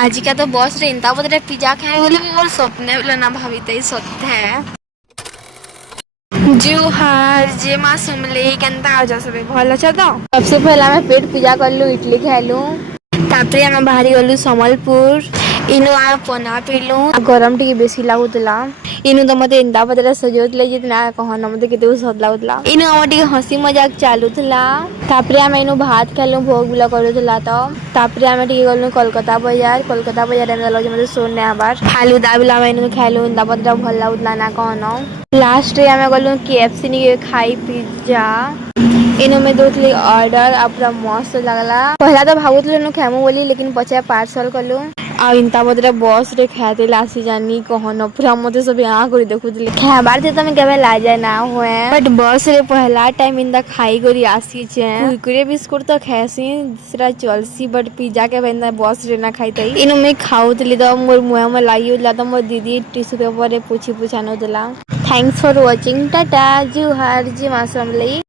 ଆଜିକା ତ ବସ୍ରେ ଏନ୍ତା ବଦରେ ପିଜ୍ଜା ଖାଏ ବୋଲି ବି ମୋର ସ୍ୱପ୍ନେ ବୋଲେ ନା ଭାବିତେ ସତେ। जुहार जे माँ सुमले केनता आजा सबे भल अछ तो। सबसे पहले हमें पेट पूजा करलु, इडली खाइलु, तापरे हमें बाहरी गलु सम्बलपुर। इनु आ पना पीलु, गरम टिके बेसी लागुतला। इनु तो मते एंदा बदला सजोतले जितना कहन मते केते सद लागुतला। इनु हम टिके हंसी मजाक चालुतला। तापरे हमें इनु भात खाइलु, भोग बुला करुतला तो। तापरे हमें टिके गलु कोलकाता बाजार में लगे मते सोने आबार फालूदा बिला में इनु खाइलु, एंदा बदला भल लागुतला ना कहन। लास्ट रे हमें गलु केएफसी नि खाई पिज्जा। इनु में दोतली ऑर्डर आ पूरा मस्त लागला। पहला तो भाबुतले नु खामु बोली लेकिन पछे पार्सल कलु। आ इंता बदरे बस रे खाते लासी जानी कहन पूरा मते सब आ करी देखुतले। खाबार जे तमे केबे लाजे ना होए, बट बस रे पहला टाइम इंदा खाई करी आसी छे। कुरकुरे बिस्कुट तो खासी दूसरा चलसी, बट पिज्जा के बेंदा बस रे ना खाइतई। इनु में खाउतली तो मोर मुंह में लागिउला तो मोर दीदी टिश्यू पेपर रे पूछी पूछानो देला। थैंक्स फॉर वाचिंग, टाटा जुहार जी मासमली।